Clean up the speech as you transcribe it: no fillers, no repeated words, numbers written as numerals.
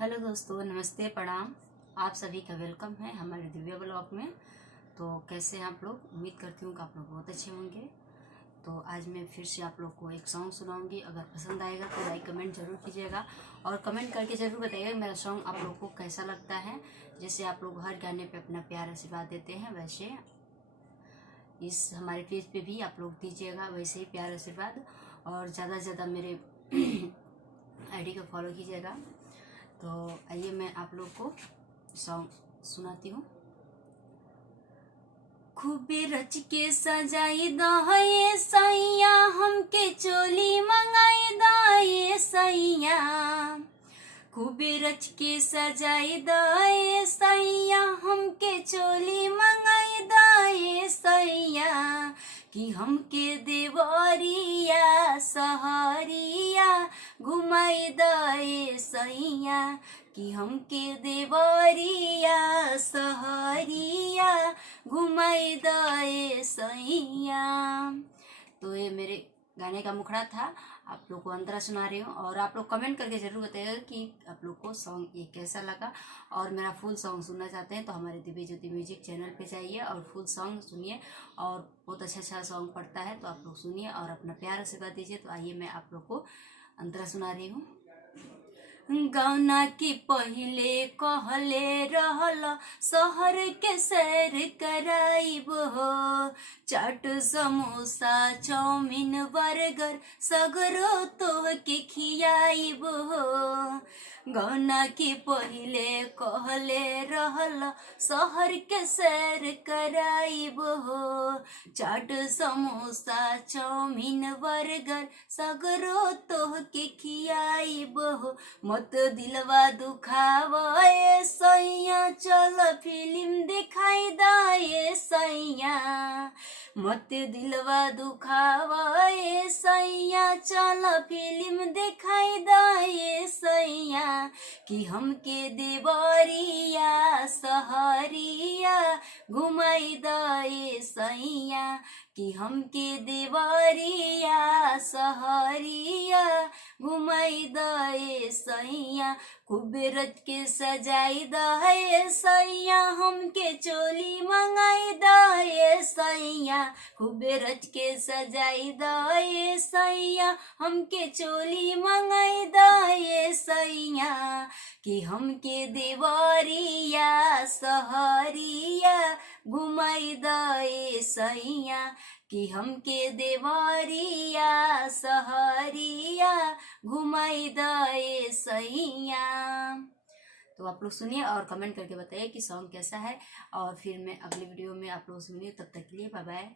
Hello दोस्तों, नमस्ते, प्रणाम। आप सभी का वेलकम है हमारे दिव्या ब्लॉग में। तो कैसे हैं आप लोग? उम्मीद करती हूँ कि आप लोग बहुत अच्छे होंगे। तो आज मैं फिर से आप लोग को एक सॉन्ग सुनाऊंगी। अगर पसंद आएगा तो लाइक कमेंट जरूर कीजिएगा और कमेंट करके ज़रूर बताइएगा मेरा सॉन्ग आप लोग को कैसा लगता है। जैसे आप लोग हर गाने पे अपना प्यार आशीर्वाद देते हैं, वैसे इस हमारे पेज पे भी आप लोग दीजिएगा वैसे ही प्यार आशीर्वाद। और ज़्यादा से ज़्यादा मेरे आईडी को फॉलो कीजिएगा। तो आइए मैं आप लोग को सॉन्ग सुनाती हूँ। खूबे रच के सजाई दे सैया, हमके चोली मंगाई दे सैया। खूबे रच के सजाई दे सैया, हमके चोली मंगाई दे सैया। कि हमके देवरिया सहरिया घुमाई दे सैया। कि हमके देवरिया सहरिया घुमाई दे सैया। तो ये मेरे गाने का मुखड़ा था, आप लोग को अंतरा सुना रही हूँ। और आप लोग कमेंट करके ज़रूर बताइएगा कि आप लोग को सॉन्ग ये कैसा लगा। और मेरा फुल सॉन्ग सुनना चाहते हैं तो हमारे दिव्य ज्योति म्यूजिक चैनल पे जाइए और फुल सॉन्ग सुनिए। और बहुत अच्छा सॉन्ग पड़ता है तो आप लोग सुनिए और अपना प्यार आशीर्वाद दीजिए। तो आइए मैं आप लोग को अंतरा सुना रही हूँ। गौना की पहिले कहले रहल शहर के सैर कराइब हो। चाट समोसा चाउमीन बर्गर सगरो तोह के खियाइब हो। गौना की पहिले कहले रहल शहर के सैर कराइब हो। चाट समोसा चाउमीन बर्गर सगरो तोह के खियाइब हो। मत दिलवा दुखावे सैया, चल फिल्म दिखाई दे सैया। मत दिलवा दुखावे सैया, चल फिल्म दिखाई दे सैया। कि हमके देवरिया सहरिया घुमाई दे सैया। कि हमके देवरिया सहरिया घुमाई दे सैया। खूब रच के सजाई दे सैया, हमके चोली मंगाई दे सैया। खूब रच के सजाई दे सैया, हमके चोली मंगाई दे सैया। कि हमके देवरिया सहरिया घुमाई दे सैया। कि हमके देवरिया सहरिया घुमाई दे सैया। तो आप लोग सुनिए और कमेंट करके बताइए कि सॉन्ग कैसा है। और फिर मैं अगली वीडियो में आप लोग सुनिए। तब तक के लिए बाय बाय।